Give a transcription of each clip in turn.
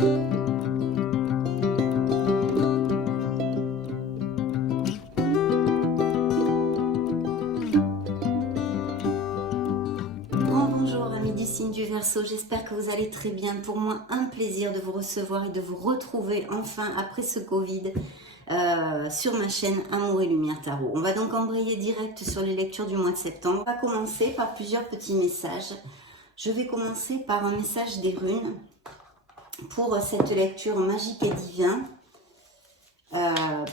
Bonjour amis du signe du Verseau, j'espère que vous allez très bien. Pour moi, un plaisir de vous recevoir et de vous retrouver enfin après ce Covid sur ma chaîne Amour et Lumière Tarot. On va donc embrayer direct sur les lectures du mois de septembre. On va commencer par plusieurs petits messages. Je vais commencer par un message des runes pour cette lecture magique et divin.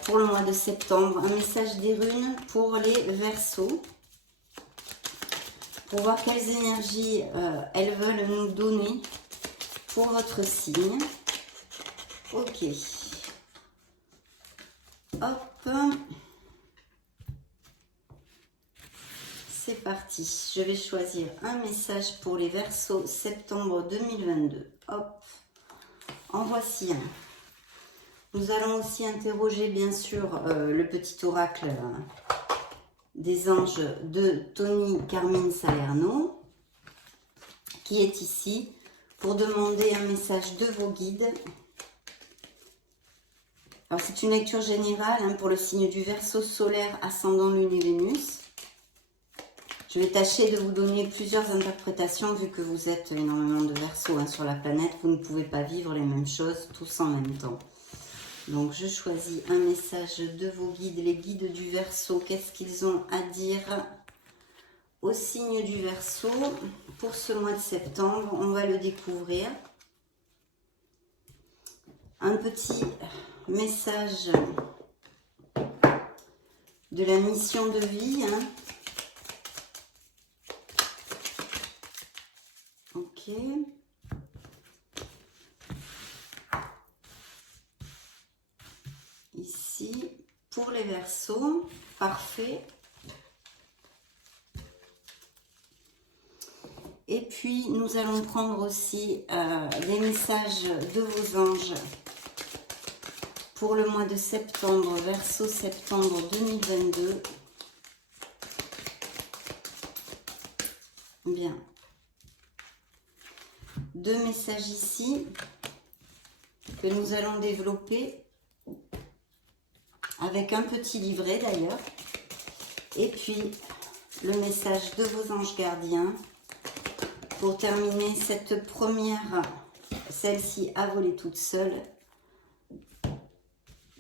Pour le mois de septembre, un message des runes pour les Verseaux. Pour voir quelles énergies elles veulent nous donner pour votre signe. Ok. Hop. C'est parti. Je vais choisir un message pour les Verseaux septembre 2022. Hop. En voici un. Nous allons aussi interroger bien sûr le petit oracle des anges de Tony Carmine Salerno, qui est ici pour demander un message de vos guides. Alors c'est une lecture générale pour le signe du Verseau, solaire, ascendant, lune et Vénus. Je vais tâcher de vous donner plusieurs interprétations vu que vous êtes énormément de Verseaux sur la planète. Vous ne pouvez pas vivre les mêmes choses tous en même temps. Donc, je choisis un message de vos guides, les guides du Verseau. Qu'est-ce qu'ils ont à dire au signe du Verseau pour ce mois de septembre? On va le découvrir. Un petit message de la mission de vie. Ok. Ici, pour les Verseaux, parfait. Et puis, nous allons prendre aussi des messages de vos anges pour le mois de septembre, Verseau septembre 2022. Bien. Deux messages ici que nous allons développer avec un petit livret d'ailleurs. Et puis, le message de vos anges gardiens pour terminer cette première, celle-ci à voler toute seule,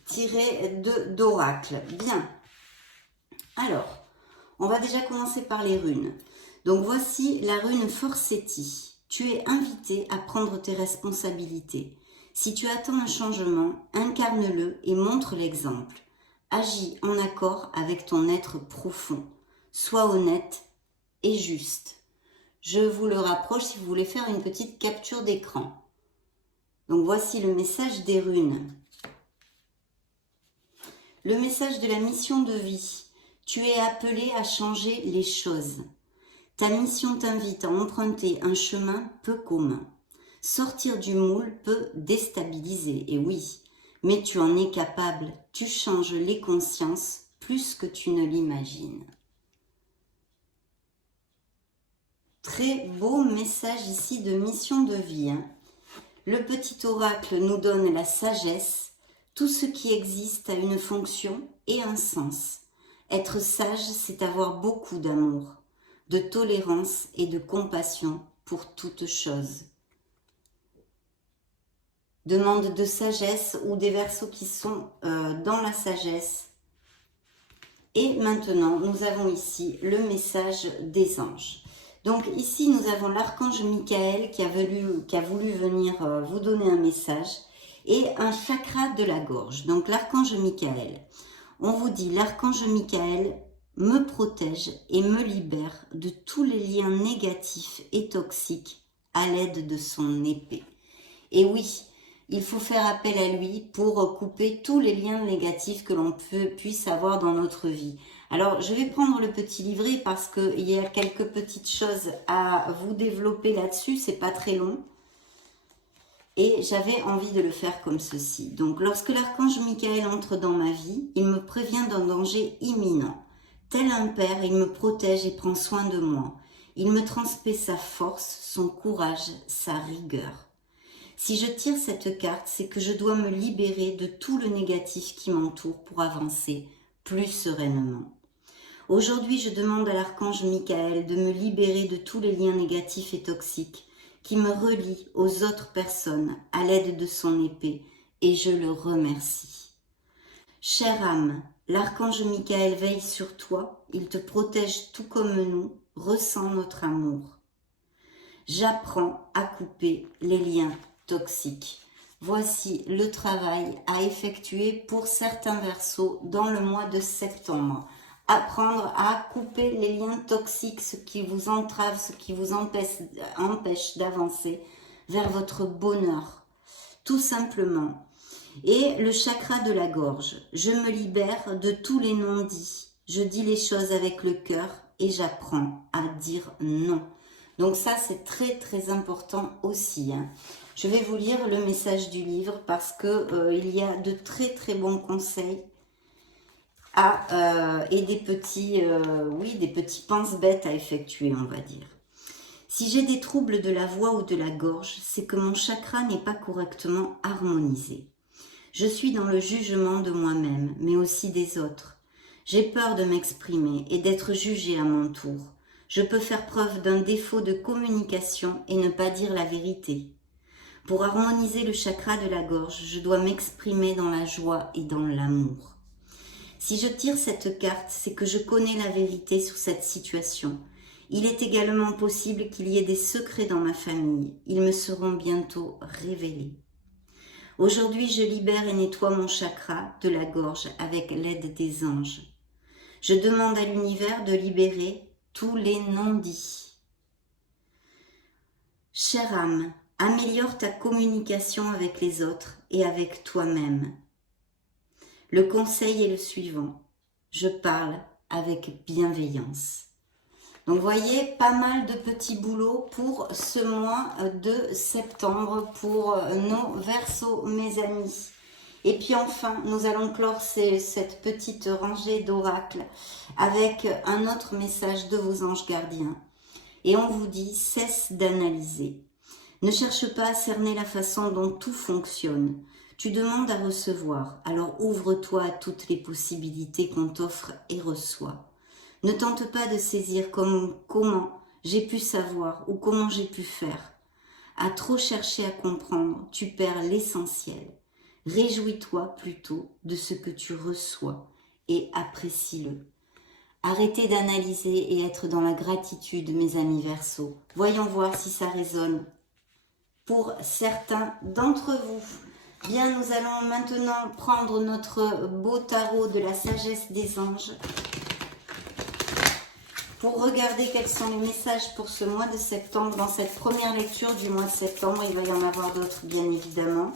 tirée d'oracle. Bien. Alors, on va déjà commencer par les runes. Donc, voici la rune Forsetti. Tu es invité à prendre tes responsabilités. Si tu attends un changement, incarne-le et montre l'exemple. Agis en accord avec ton être profond. Sois honnête et juste. Je vous le rapproche si vous voulez faire une petite capture d'écran. Donc voici le message des runes. Le message de la mission de vie. Tu es appelé à changer les choses. Ta mission t'invite à emprunter un chemin peu commun. Sortir du moule peut déstabiliser, et oui, mais tu en es capable. Tu changes les consciences plus que tu ne l'imagines. Très beau message ici de mission de vie. Le petit oracle nous donne la sagesse. Tout ce qui existe a une fonction et un sens. Être sage, c'est avoir beaucoup d'amour, de tolérance et de compassion pour toute chose. Demande de sagesse ou des Verseaux qui sont dans la sagesse. Et maintenant, nous avons ici le message des anges. Donc ici, nous avons l'archange Michael qui a voulu venir vous donner un message et un chakra de la gorge. Donc l'archange Michael, on vous dit, l'archange Michael me protège et me libère de tous les liens négatifs et toxiques à l'aide de son épée. Et oui, il faut faire appel à lui pour couper tous les liens négatifs que l'on puisse avoir dans notre vie. Alors, je vais prendre le petit livret parce qu'il y a quelques petites choses à vous développer là-dessus. C'est pas très long. Et j'avais envie de le faire comme ceci. Donc, lorsque l'archange Michael entre dans ma vie, il me prévient d'un danger imminent. Tel un père, il me protège et prend soin de moi. Il me transmet sa force, son courage, sa rigueur. Si je tire cette carte, c'est que je dois me libérer de tout le négatif qui m'entoure pour avancer plus sereinement. Aujourd'hui, je demande à l'archange Michael de me libérer de tous les liens négatifs et toxiques qui me relient aux autres personnes à l'aide de son épée, et je le remercie. Chère âme, l'archange Michael veille sur toi, il te protège tout comme nous, ressent notre amour. J'apprends à couper les liens toxiques. Voici le travail à effectuer pour certains Verseaux dans le mois de septembre. Apprendre à couper les liens toxiques, ce qui vous entrave, ce qui vous empêche d'avancer vers votre bonheur, tout simplement. Et le chakra de la gorge, je me libère de tous les non-dits. Je dis les choses avec le cœur et j'apprends à dire non. Donc ça, c'est très très important aussi. Je vais vous lire le message du livre parce que il y a de très très bons conseils et des petits pense-bêtes à effectuer, on va dire. Si j'ai des troubles de la voix ou de la gorge, c'est que mon chakra n'est pas correctement harmonisé. Je suis dans le jugement de moi-même, mais aussi des autres. J'ai peur de m'exprimer et d'être jugée à mon tour. Je peux faire preuve d'un défaut de communication et ne pas dire la vérité. Pour harmoniser le chakra de la gorge, je dois m'exprimer dans la joie et dans l'amour. Si je tire cette carte, c'est que je connais la vérité sur cette situation. Il est également possible qu'il y ait des secrets dans ma famille. Ils me seront bientôt révélés. Aujourd'hui, je libère et nettoie mon chakra de la gorge avec l'aide des anges. Je demande à l'univers de libérer tous les non-dits. Chère âme, améliore ta communication avec les autres et avec toi-même. Le conseil est le suivant. Je parle avec bienveillance. Donc, vous voyez, pas mal de petits boulots pour ce mois de septembre pour nos Verseaux, mes amis. Et puis enfin, nous allons clore cette petite rangée d'oracles avec un autre message de vos anges gardiens. Et on vous dit, cesse d'analyser. Ne cherche pas à cerner la façon dont tout fonctionne. Tu demandes à recevoir, alors ouvre-toi à toutes les possibilités qu'on t'offre et reçois. Ne tente pas de saisir comment j'ai pu savoir ou comment j'ai pu faire. À trop chercher à comprendre, tu perds l'essentiel. Réjouis-toi plutôt de ce que tu reçois et apprécie-le. Arrêtez d'analyser et être dans la gratitude, mes amis Verseaux. Voyons voir si ça résonne pour certains d'entre vous. Bien, nous allons maintenant prendre notre beau tarot de la sagesse des anges pour regarder quels sont les messages pour ce mois de septembre. Dans cette première lecture du mois de septembre, il va y en avoir d'autres bien évidemment.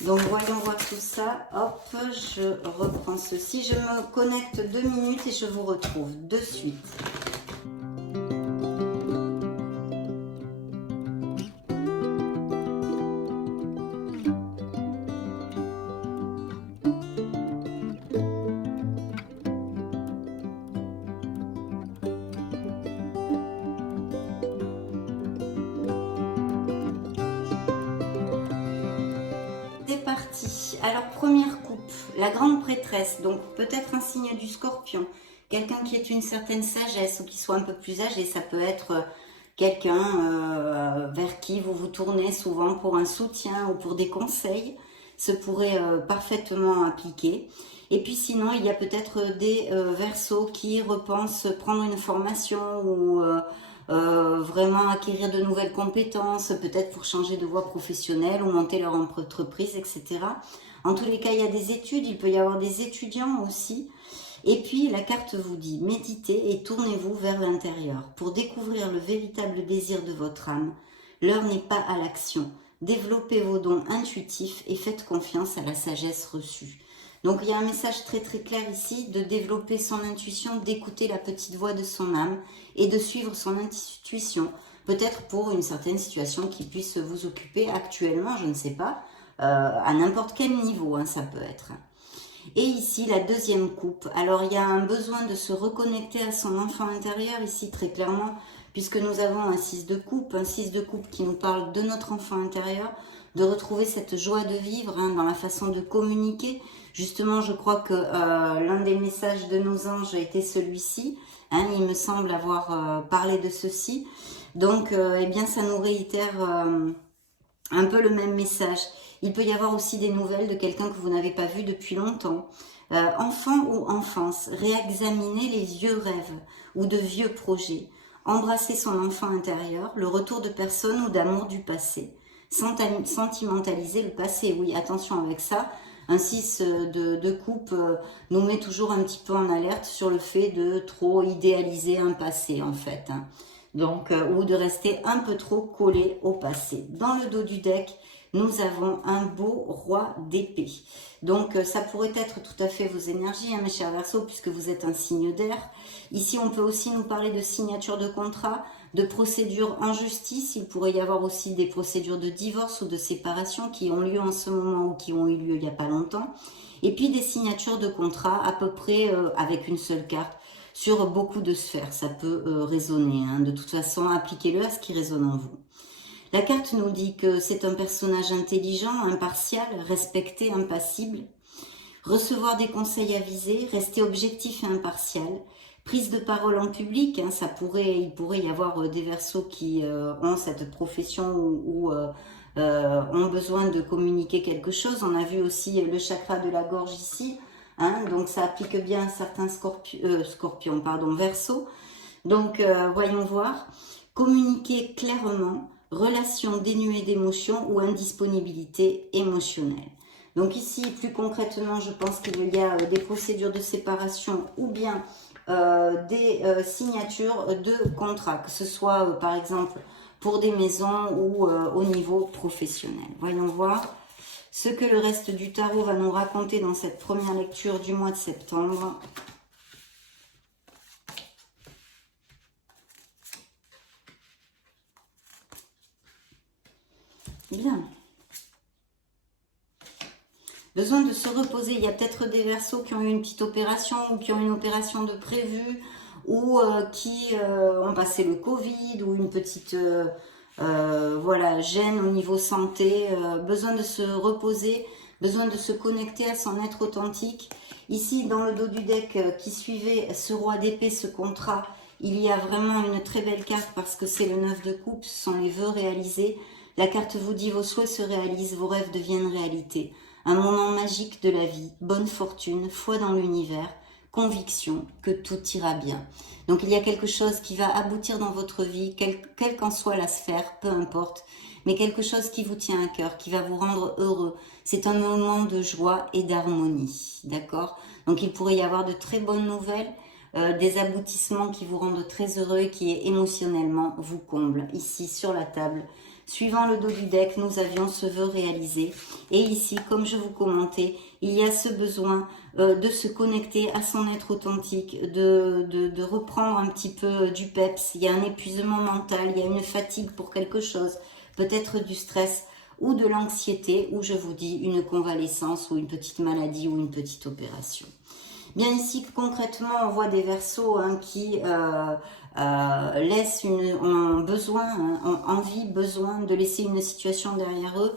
Donc voyons voir tout ça. Hop, je reprends ceci. Je me connecte 2 minutes et je vous retrouve de suite. Alors, première coupe, la grande prêtresse, donc peut-être un signe du Scorpion, quelqu'un qui ait une certaine sagesse ou qui soit un peu plus âgé, ça peut être quelqu'un vers qui vous vous tournez souvent pour un soutien ou pour des conseils, se pourrait parfaitement appliquer. Et puis sinon, il y a peut-être des Verseaux qui repensent prendre une formation ou vraiment acquérir de nouvelles compétences, peut-être pour changer de voie professionnelle ou monter leur entreprise, etc. En tous les cas, il y a des études, il peut y avoir des étudiants aussi. Et puis, la carte vous dit, méditez et tournez-vous vers l'intérieur pour découvrir le véritable désir de votre âme. L'heure n'est pas à l'action. Développez vos dons intuitifs et faites confiance à la sagesse reçue. Donc, il y a un message très très clair ici de développer son intuition, d'écouter la petite voix de son âme et de suivre son intuition. Peut-être pour une certaine situation qui puisse vous occuper actuellement, je ne sais pas, à n'importe quel niveau, ça peut être. Et ici, la deuxième coupe. Alors, il y a un besoin de se reconnecter à son enfant intérieur ici, très clairement, puisque nous avons un 6 de coupe qui nous parle de notre enfant intérieur, de retrouver cette joie de vivre hein, dans la façon de communiquer. Justement, je crois que l'un des messages de nos anges a été celui-ci. Hein, il me semble avoir parlé de ceci. Donc, eh bien, ça nous réitère un peu le même message. Il peut y avoir aussi des nouvelles de quelqu'un que vous n'avez pas vu depuis longtemps. Enfant ou enfance, réexaminer les vieux rêves ou de vieux projets. Embrasser son enfant intérieur, le retour de personnes ou d'amour du passé. Sentimentaliser le passé, oui, attention avec ça. Un 6 de coupe nous met toujours un petit peu en alerte sur le fait de trop idéaliser un passé, en fait. Hein. Donc, ou de rester un peu trop collé au passé. Dans le dos du deck, nous avons un beau roi d'épée. Donc, ça pourrait être tout à fait vos énergies, hein, mes chers Verseaux, puisque vous êtes un signe d'air. Ici, on peut aussi nous parler de signature de contrat, de procédures en justice. Il pourrait y avoir aussi des procédures de divorce ou de séparation qui ont lieu en ce moment ou qui ont eu lieu il n'y a pas longtemps. Et puis, des signatures de contrat à peu près avec une seule carte sur beaucoup de sphères. Ça peut résonner. Hein. De toute façon, appliquez-le à ce qui résonne en vous. La carte nous dit que c'est un personnage intelligent, impartial, respecté, impassible. Recevoir des conseils avisés, rester objectif et impartial. Prise de parole en public, hein, il pourrait y avoir des Verseaux qui ont cette profession ou ont besoin de communiquer quelque chose. On a vu aussi le chakra de la gorge ici, hein, donc ça applique bien à certains Verseaux. Donc voyons voir. Communiquer clairement. Relation dénuée d'émotions ou indisponibilité émotionnelle. Donc ici, plus concrètement, je pense qu'il y a des procédures de séparation ou bien des signatures de contrats, que ce soit par exemple pour des maisons ou au niveau professionnel. Voyons voir ce que le reste du tarot va nous raconter dans cette première lecture du mois de septembre. Bien. Besoin de se reposer. Il y a peut-être des Verseaux qui ont eu une petite opération ou qui ont une opération de prévu ou qui ont passé le Covid ou une petite voilà, gêne au niveau santé. Besoin de se reposer, besoin de se connecter à son être authentique. Ici, dans le dos du deck qui suivait ce roi d'épée, ce contrat, il y a vraiment une très belle carte parce que c'est le 9 de coupe, ce sont les vœux réalisés. La carte vous dit vos souhaits se réalisent, vos rêves deviennent réalité. Un moment magique de la vie, bonne fortune, foi dans l'univers, conviction que tout ira bien. Donc il y a quelque chose qui va aboutir dans votre vie, quelle qu'en soit la sphère, peu importe, mais quelque chose qui vous tient à cœur, qui va vous rendre heureux. C'est un moment de joie et d'harmonie, d'accord? Donc il pourrait y avoir de très bonnes nouvelles, des aboutissements qui vous rendent très heureux et qui émotionnellement vous comblent. Ici sur la table, suivant le dos du deck, nous avions ce vœu réalisé. Et ici, comme je vous commentais, il y a ce besoin de se connecter à son être authentique, de reprendre un petit peu du peps. Il y a un épuisement mental, il y a une fatigue pour quelque chose, peut-être du stress ou de l'anxiété, ou je vous dis une convalescence ou une petite maladie ou une petite opération. Bien ici, concrètement, on voit des Verseaux hein, qui laissent envie, besoin de laisser une situation derrière eux.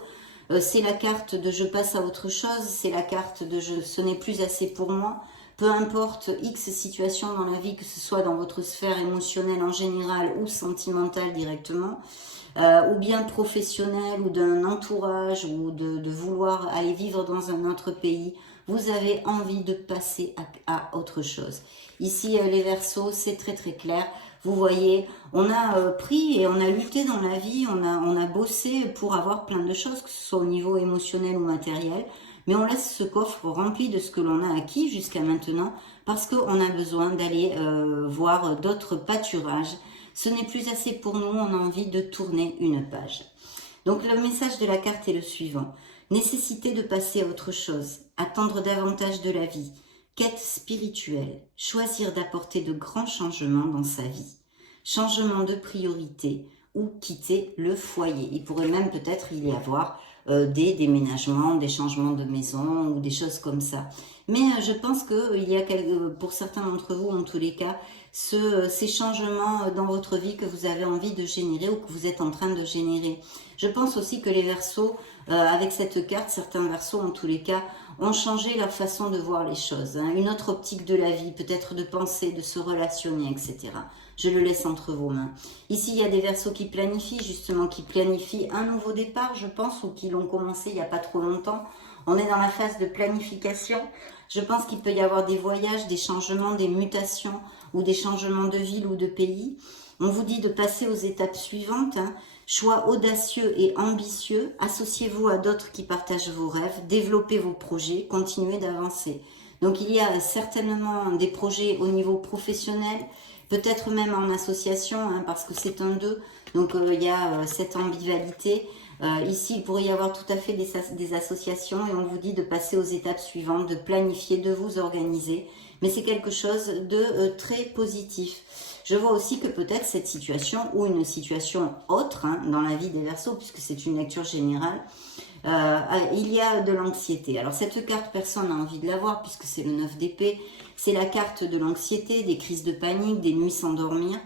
C'est la carte de je passe à autre chose, c'est la carte de ce n'est plus assez pour moi. Peu importe X situation dans la vie, que ce soit dans votre sphère émotionnelle en général ou sentimentale directement, ou bien professionnelle ou d'un entourage ou de vouloir aller vivre dans un autre pays, vous avez envie de passer à autre chose. Ici, les Verseaux, c'est très très clair. Vous voyez, on a pris et on a lutté dans la vie, on a bossé pour avoir plein de choses, que ce soit au niveau émotionnel ou matériel, mais on laisse ce coffre rempli de ce que l'on a acquis jusqu'à maintenant parce qu'on a besoin d'aller voir d'autres pâturages. Ce n'est plus assez pour nous, on a envie de tourner une page. Donc le message de la carte est le suivant. Nécessité de passer à autre chose, attendre davantage de la vie, quête spirituelle, choisir d'apporter de grands changements dans sa vie, changement de priorité ou quitter le foyer. Il pourrait même peut-être y avoir des déménagements, des changements de maison ou des choses comme ça. Mais je pense qu'il y a pour certains d'entre vous, en tous les cas, ces changements dans votre vie que vous avez envie de générer ou que vous êtes en train de générer. Je pense aussi que les Verseaux, avec cette carte, certains Verseaux en tous les cas, ont changé leur façon de voir les choses, hein, une autre optique de la vie, peut-être de penser, de se relationner, etc. Je le laisse entre vos mains. Ici, il y a des Verseaux qui planifient, justement, qui planifient un nouveau départ, je pense, ou qui l'ont commencé il n'y a pas trop longtemps. On est dans la phase de planification. Je pense qu'il peut y avoir des voyages, des changements, des mutations ou des changements de ville ou de pays. On vous dit de passer aux étapes suivantes, hein. Choix audacieux et ambitieux, associez-vous à d'autres qui partagent vos rêves, développez vos projets, continuez d'avancer. Donc il y a certainement des projets au niveau professionnel, peut-être même en association, hein, parce que c'est un 2, donc il y a cette ambivalité. Ici, il pourrait y avoir tout à fait des associations et on vous dit de passer aux étapes suivantes, de planifier, de vous organiser. Mais c'est quelque chose de très positif. Je vois aussi que peut-être cette situation ou une situation autre, hein, dans la vie des Verseaux, puisque c'est une lecture générale, il y a de l'anxiété. Alors cette carte, personne n'a envie de la voir puisque c'est le 9 d'épée. C'est la carte de l'anxiété, des crises de panique, des nuits sans dormir.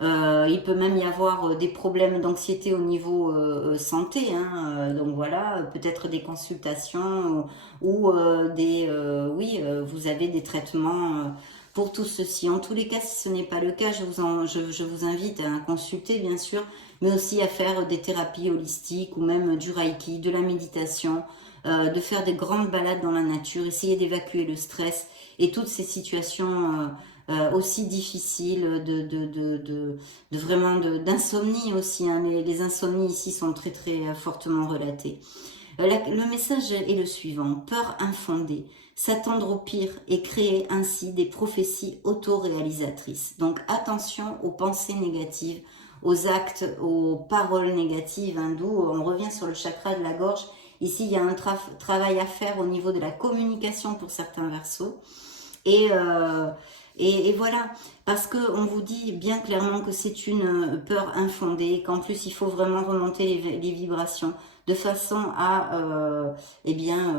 Il peut même y avoir des problèmes d'anxiété au niveau santé, hein, donc voilà, peut-être des consultations ou vous avez des traitements pour tout ceci. En tous les cas, si ce n'est pas le cas, je vous invite à consulter bien sûr, mais aussi à faire des thérapies holistiques ou même du reiki, de la méditation, de faire des grandes balades dans la nature, essayer d'évacuer le stress et toutes ces situations aussi difficiles d'insomnie aussi, hein. Les insomnies ici sont très très fortement relatées. Le message est le suivant: peur infondée, s'attendre au pire et créer ainsi des prophéties autoréalisatrices. Donc attention aux pensées négatives, aux actes, aux paroles négatives, hein, d'où on revient sur le chakra de la gorge. Ici, il y a un travail à faire au niveau de la communication pour certains Verseaux. Et voilà, parce qu'on vous dit bien clairement que c'est une peur infondée, qu'en plus il faut vraiment remonter les vibrations de façon à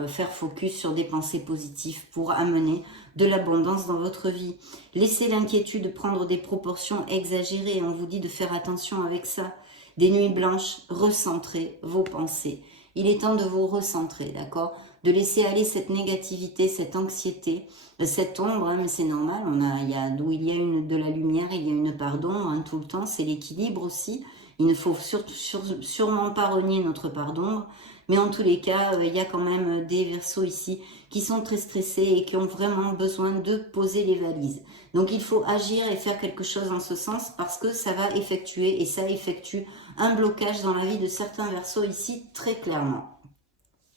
faire focus sur des pensées positives pour amener de l'abondance dans votre vie. Laissez l'inquiétude prendre des proportions exagérées, on vous dit de faire attention avec ça. Des nuits blanches, recentrez vos pensées. Il est temps de vous recentrer, d'accord ? De laisser aller cette négativité, cette anxiété, cette ombre, hein, mais c'est normal, d'où il y a de la lumière, il y a une part d'ombre, hein, tout le temps, c'est l'équilibre aussi. Il ne faut sûrement pas renier notre part d'ombre, mais en tous les cas, il y a quand même des Verseaux ici qui sont très stressés et qui ont vraiment besoin de poser les valises. Donc il faut agir et faire quelque chose en ce sens parce que ça va effectuer et ça effectue un blocage dans la vie de certains Verseaux ici très clairement.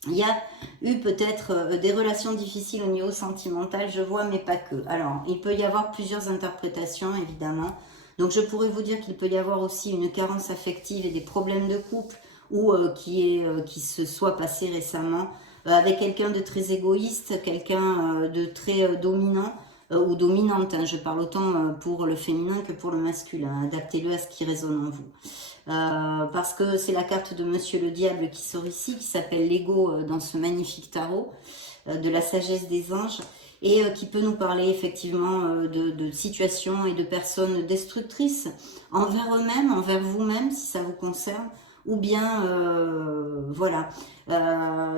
Il y a eu peut-être des relations difficiles au niveau sentimental, je vois, mais pas que. Alors, il peut y avoir plusieurs interprétations, évidemment. Donc, je pourrais vous dire qu'il peut y avoir aussi une carence affective et des problèmes de couple ou qui se soit passé récemment avec quelqu'un de très égoïste, quelqu'un de très dominant ou dominante. Hein. Je parle autant pour le féminin que pour le masculin. Adaptez-le à ce qui résonne en vous. Parce que c'est la carte de Monsieur le Diable qui sort ici, qui s'appelle l'ego dans ce magnifique tarot, de la sagesse des anges, et qui peut nous parler effectivement de situations et de personnes destructrices envers eux-mêmes, envers vous-même si ça vous concerne, ou bien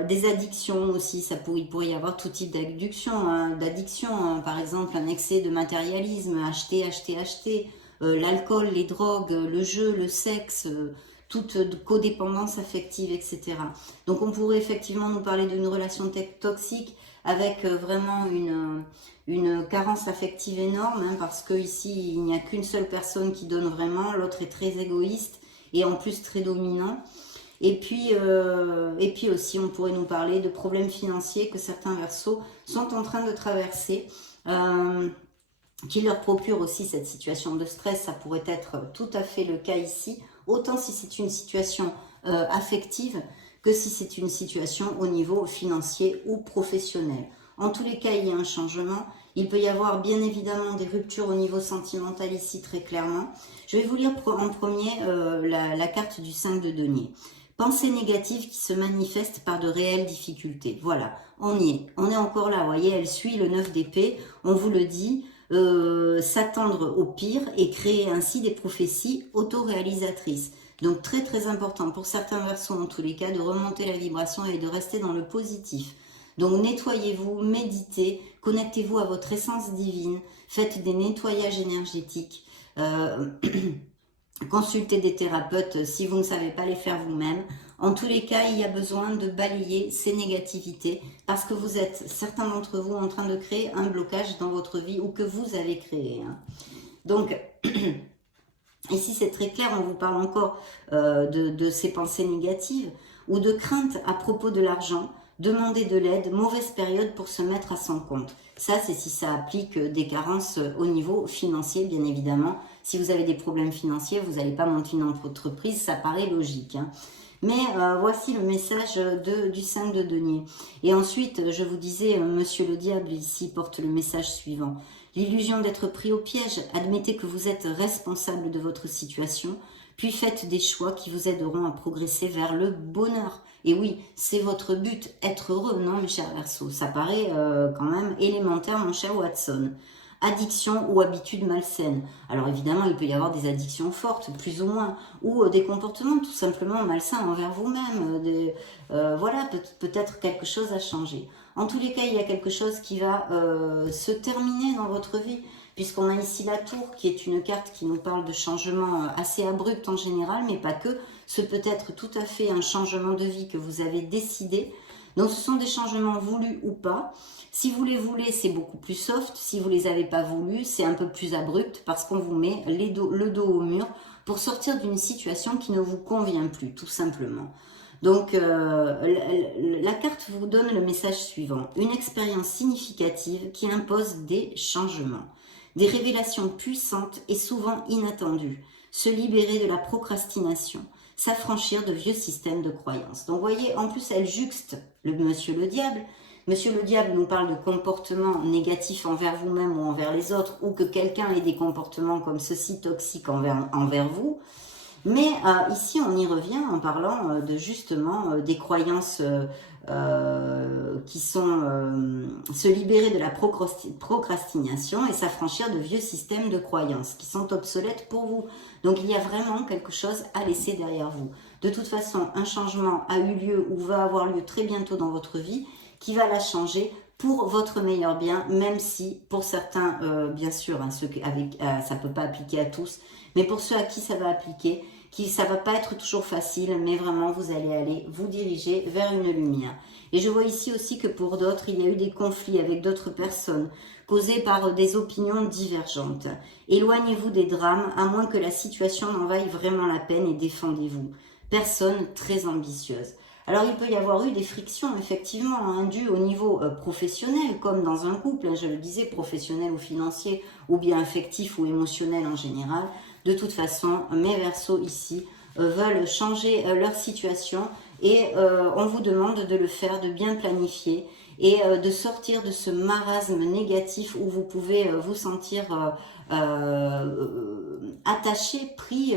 des addictions aussi. Il pourrait y avoir tout type d'addiction, hein, par exemple un excès de matérialisme, acheter, l'alcool, les drogues, le jeu, le sexe, toute codépendance affective, etc. Donc on pourrait effectivement nous parler d'une relation toxique avec vraiment une carence affective énorme, hein, parce que ici il n'y a qu'une seule personne qui donne vraiment, l'autre est très égoïste et en plus très dominant. Et puis aussi on pourrait nous parler de problèmes financiers que certains Verseaux sont en train de traverser, qui leur procure aussi cette situation de stress. Ça pourrait être tout à fait le cas ici, autant si c'est une situation affective que si c'est une situation au niveau financier ou professionnel. En tous les cas, il y a un changement. Il peut y avoir bien évidemment des ruptures au niveau sentimental ici très clairement. Je vais vous lire en premier la carte du 5 de denier. Pensée négative qui se manifeste par de réelles difficultés. Voilà, on y est. On est encore là, vous voyez, elle suit le 9 d'épée. On vous le dit, s'attendre au pire et créer ainsi des prophéties autoréalisatrices. Donc très très important pour certains Verseaux en tous les cas de remonter la vibration et de rester dans le positif. Donc nettoyez-vous, méditez, connectez-vous à votre essence divine, faites des nettoyages énergétiques, consultez des thérapeutes si vous ne savez pas les faire vous-même. En tous les cas, il y a besoin de balayer ces négativités parce que vous êtes, certains d'entre vous, en train de créer un blocage dans votre vie ou que vous avez créé. Donc, ici c'est très clair, on vous parle encore de ces pensées négatives ou de craintes à propos de l'argent. Demander de l'aide, mauvaise période pour se mettre à son compte. Ça, c'est si ça applique des carences au niveau financier, bien évidemment. Si vous avez des problèmes financiers, vous n'allez pas monter une entreprise, ça paraît logique. Hein. Mais voici le message du 5 de denier. Et ensuite, je vous disais, Monsieur le Diable, ici, porte le message suivant. L'illusion d'être pris au piège. Admettez que vous êtes responsable de votre situation, puis faites des choix qui vous aideront à progresser vers le bonheur. Et oui, c'est votre but, être heureux, non mes chers Verseaux? Ça paraît quand même élémentaire, mon cher Watson. Addiction ou habitude malsaine. Alors évidemment, il peut y avoir des addictions fortes, plus ou moins, ou des comportements tout simplement malsains envers vous-même. Voilà, peut-être quelque chose à changer. En tous les cas, il y a quelque chose qui va se terminer dans votre vie, puisqu'on a ici la tour, qui est une carte qui nous parle de changements assez abrupts en général, mais pas que. Ce peut être tout à fait un changement de vie que vous avez décidé. Donc ce sont des changements voulus ou pas. Si vous les voulez, c'est beaucoup plus soft. Si vous les avez pas voulus, c'est un peu plus abrupt parce qu'on vous met le dos au mur pour sortir d'une situation qui ne vous convient plus, tout simplement. Donc la carte vous donne le message suivant. Une expérience significative qui impose des changements. Des révélations puissantes et souvent inattendues. Se libérer de la procrastination. S'affranchir de vieux systèmes de croyances. Donc, vous voyez, en plus, elle juxte le Monsieur le Diable. Monsieur le Diable nous parle de comportements négatifs envers vous-même ou envers les autres, ou que quelqu'un ait des comportements comme ceci toxiques envers vous. Mais ici, on y revient en parlant de justement des croyances qui sont se libérer de la procrastination et s'affranchir de vieux systèmes de croyances qui sont obsolètes pour vous. Donc, il y a vraiment quelque chose à laisser derrière vous. De toute façon, un changement a eu lieu ou va avoir lieu très bientôt dans votre vie qui va la changer pour votre meilleur bien, même si pour certains, bien sûr, hein, ça ne peut pas appliquer à tous, mais pour ceux à qui ça va appliquer, ça ne va pas être toujours facile, mais vraiment vous allez aller vous diriger vers une lumière. Et je vois ici aussi que pour d'autres, il y a eu des conflits avec d'autres personnes, causés par des opinions divergentes. Éloignez-vous des drames, à moins que la situation n'en vaille vraiment la peine et défendez-vous. Personne très ambitieuse. Alors, il peut y avoir eu des frictions, effectivement, hein, dues au niveau professionnel, comme dans un couple, hein, je le disais, professionnel ou financier, ou bien affectif ou émotionnel en général. De toute façon, mes Verseaux ici veulent changer leur situation et on vous demande de le faire, de bien planifier et de sortir de ce marasme négatif où vous pouvez vous sentir attaché, pris.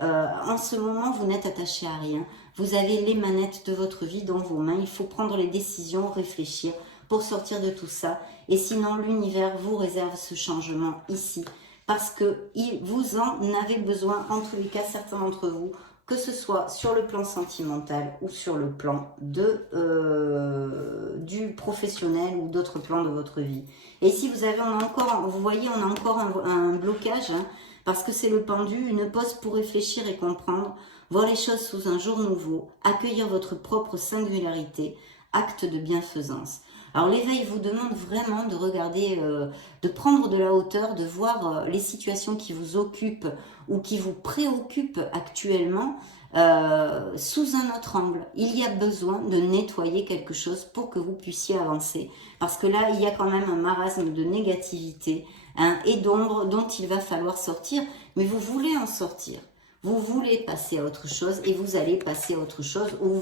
En ce moment, vous n'êtes attaché à rien. Vous avez les manettes de votre vie dans vos mains. Il faut prendre les décisions, réfléchir pour sortir de tout ça. Et sinon, l'univers vous réserve ce changement ici. Parce que vous en avez besoin, en tous les cas, certains d'entre vous, que ce soit sur le plan sentimental ou sur le plan du professionnel ou d'autres plans de votre vie. Et ici, vous voyez, on a encore un blocage, hein, parce que c'est le pendu, une pause pour réfléchir et comprendre, voir les choses sous un jour nouveau, accueillir votre propre singularité, acte de bienfaisance. Alors l'éveil vous demande vraiment de regarder, de prendre de la hauteur, de voir les situations qui vous occupent ou qui vous préoccupent actuellement sous un autre angle. Il y a besoin de nettoyer quelque chose pour que vous puissiez avancer. Parce que là, il y a quand même un marasme de négativité, hein, et d'ombre dont il va falloir sortir. Mais vous voulez en sortir. Vous voulez passer à autre chose et vous allez passer à autre chose ou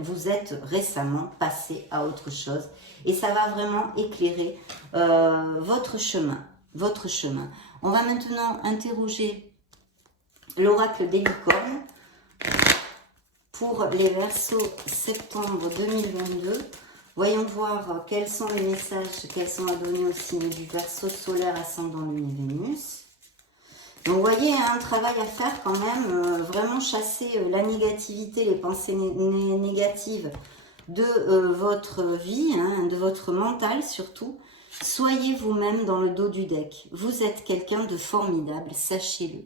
vous êtes récemment passé à autre chose. Et ça va vraiment éclairer votre chemin. On va maintenant interroger l'oracle des licornes pour les Verseaux septembre 2022. Voyons voir quels sont les messages qu'elles sont à donner au signe du Verseau solaire ascendant Lune et Vénus. Donc vous voyez, un travail à faire quand même, vraiment chasser la négativité, les pensées négatives de votre vie, hein, de votre mental surtout. Soyez vous-même dans le dos du deck. Vous êtes quelqu'un de formidable, sachez-le.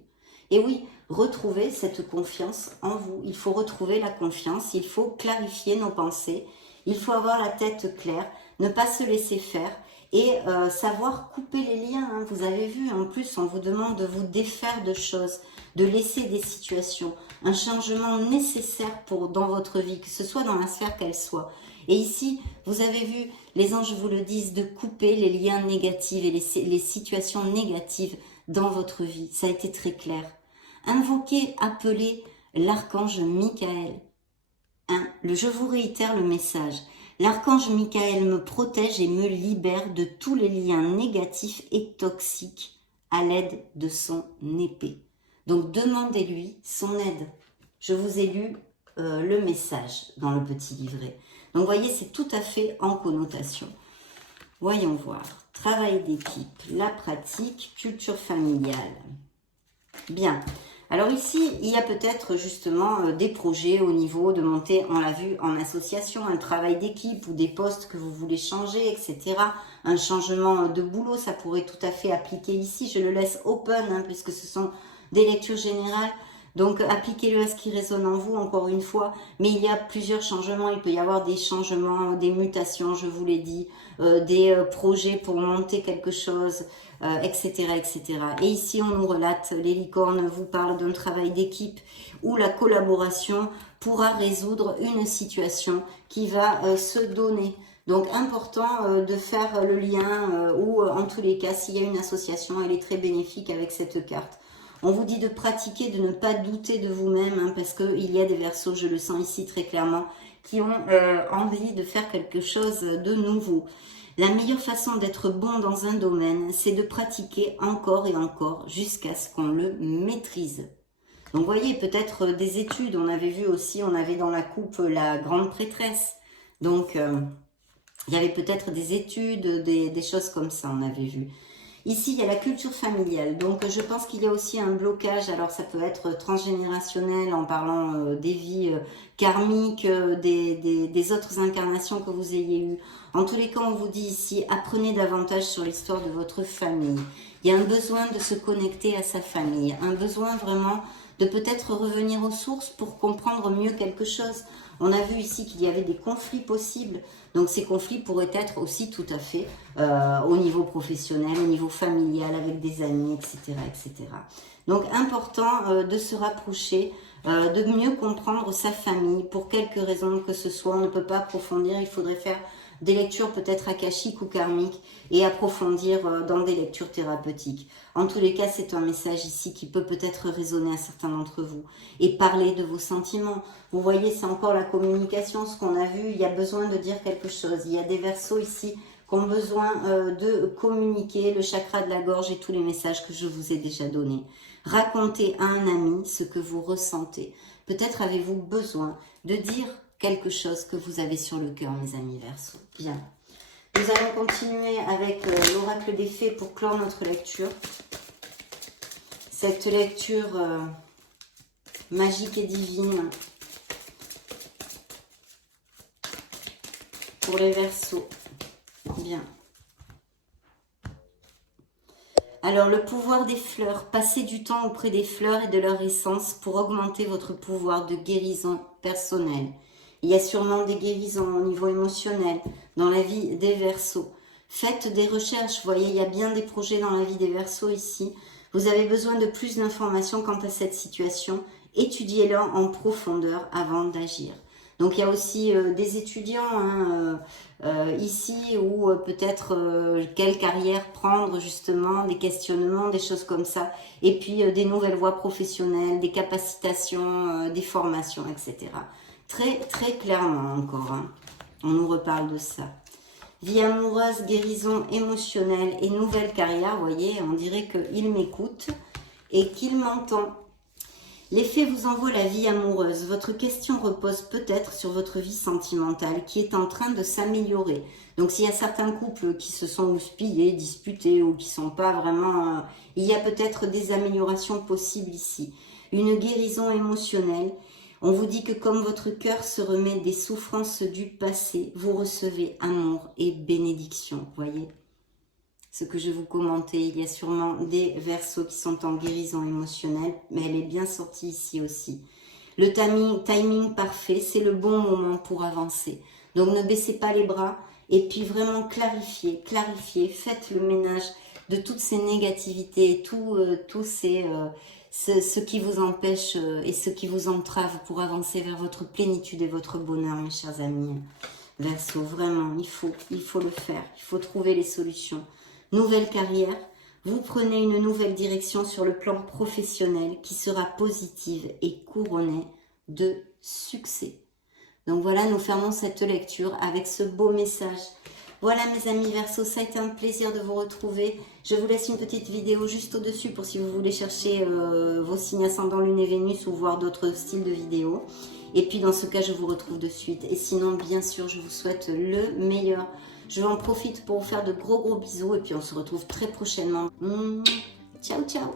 Et oui, retrouvez cette confiance en vous. Il faut retrouver la confiance, il faut clarifier nos pensées, il faut avoir la tête claire, ne pas se laisser faire et savoir couper les liens. Hein. Vous avez vu, en plus, on vous demande de vous défaire de choses, de laisser des situations, un changement nécessaire dans votre vie, que ce soit dans la sphère qu'elle soit. Et ici, vous avez vu, les anges vous le disent, de couper les liens négatifs et les situations négatives dans votre vie. Ça a été très clair. Invoquez, appelez l'archange Michael. Hein, je vous réitère le message. L'archange Michael me protège et me libère de tous les liens négatifs et toxiques à l'aide de son épée. Donc demandez-lui son aide. Je vous ai lu le message dans le petit livret. Donc vous voyez, c'est tout à fait en connotation. Voyons voir. Travail d'équipe, la pratique, culture familiale. Bien. Alors ici, il y a peut-être justement des projets au niveau de monter, on l'a vu, en association, un travail d'équipe ou des postes que vous voulez changer, etc. Un changement de boulot, ça pourrait tout à fait appliquer ici. Je le laisse open, hein, puisque ce sont des lectures générales. Donc appliquez-le à ce qui résonne en vous, encore une fois. Mais il y a plusieurs changements, il peut y avoir des changements, des mutations, je vous l'ai dit, des projets pour monter quelque chose, etc., etc. Et ici, on nous relate, les licornes vous parlent d'un travail d'équipe où la collaboration pourra résoudre une situation qui va se donner. Donc, important de faire le lien ou, en tous les cas, s'il y a une association, elle est très bénéfique avec cette carte. On vous dit de pratiquer, de ne pas douter de vous-même, hein, parce qu'il y a des Verseaux, je le sens ici très clairement, qui ont envie de faire quelque chose de nouveau. La meilleure façon d'être bon dans un domaine, c'est de pratiquer encore et encore jusqu'à ce qu'on le maîtrise. Donc vous voyez, peut-être des études, on avait vu aussi, on avait dans la coupe la grande prêtresse. Donc il y avait peut-être des études, des choses comme ça, on avait vu. Ici, il y a la culture familiale, donc je pense qu'il y a aussi un blocage, alors ça peut être transgénérationnel en parlant des vies karmiques, des autres incarnations que vous ayez eues. En tous les cas, on vous dit ici, apprenez davantage sur l'histoire de votre famille. Il y a un besoin de se connecter à sa famille, un besoin vraiment de peut-être revenir aux sources pour comprendre mieux quelque chose. On a vu ici qu'il y avait des conflits possibles, donc ces conflits pourraient être aussi tout à fait au niveau professionnel, au niveau familial, avec des amis, etc. etc. Donc important de se rapprocher, de mieux comprendre sa famille, pour quelque raison que ce soit. On ne peut pas approfondir, il faudrait faire des lectures peut-être akashiques ou karmiques et approfondir dans des lectures thérapeutiques. En tous les cas, c'est un message ici qui peut peut-être résonner à certains d'entre vous. Et parler de vos sentiments. Vous voyez, c'est encore la communication, ce qu'on a vu. Il y a besoin de dire quelque chose. Il y a des Verseaux ici qui ont besoin de communiquer, le chakra de la gorge et tous les messages que je vous ai déjà donnés. Racontez à un ami ce que vous ressentez. Peut-être avez-vous besoin de dire quelque chose que vous avez sur le cœur, mes amis Verseaux. Bien. Nous allons continuer avec l'oracle des fées pour clore notre lecture. Cette lecture magique et divine pour les Verseaux. Bien. Alors, le pouvoir des fleurs. Passez du temps auprès des fleurs et de leur essence pour augmenter votre pouvoir de guérison personnelle. Il y a sûrement des guérisons au niveau émotionnel dans la vie des Verseaux. Faites des recherches. Vous voyez, il y a bien des projets dans la vie des Verseaux ici. Vous avez besoin de plus d'informations quant à cette situation. Étudiez-la en profondeur avant d'agir. Donc, il y a aussi des étudiants ici ou peut-être quelle carrière prendre justement, des questionnements, des choses comme ça. Et puis, des nouvelles voies professionnelles, des capacitations, des formations, etc. Très, très clairement encore, hein. On nous reparle de ça. Vie amoureuse, guérison émotionnelle et nouvelle carrière, vous voyez, on dirait qu'il m'écoute et qu'il m'entend. Les fées vous envoient la vie amoureuse. Votre question repose peut-être sur votre vie sentimentale qui est en train de s'améliorer. Donc s'il y a certains couples qui se sont houspillés, disputés ou qui sont pas vraiment... il y a peut-être des améliorations possibles ici. Une guérison émotionnelle. On vous dit que comme votre cœur se remet des souffrances du passé, vous recevez amour et bénédiction, voyez. Ce que je vous commentais, il y a sûrement des Verseaux qui sont en guérison émotionnelle, mais elle est bien sortie ici aussi. Le timing parfait, c'est le bon moment pour avancer. Donc ne baissez pas les bras et puis vraiment clarifiez, faites le ménage de toutes ces négativités et ce qui vous empêche et ce qui vous entrave pour avancer vers votre plénitude et votre bonheur, mes chers amis. Verseau, vraiment, il faut le faire, il faut trouver les solutions. Nouvelle carrière, vous prenez une nouvelle direction sur le plan professionnel qui sera positive et couronnée de succès. Donc voilà, nous fermons cette lecture avec ce beau message. Voilà mes amis Verseaux, ça a été un plaisir de vous retrouver. Je vous laisse une petite vidéo juste au-dessus pour si vous voulez chercher vos signes ascendants Lune et Vénus ou voir d'autres styles de vidéos. Et puis dans ce cas, je vous retrouve de suite. Et sinon, bien sûr, je vous souhaite le meilleur. Je en profite pour vous faire de gros bisous et puis on se retrouve très prochainement. Ciao, ciao!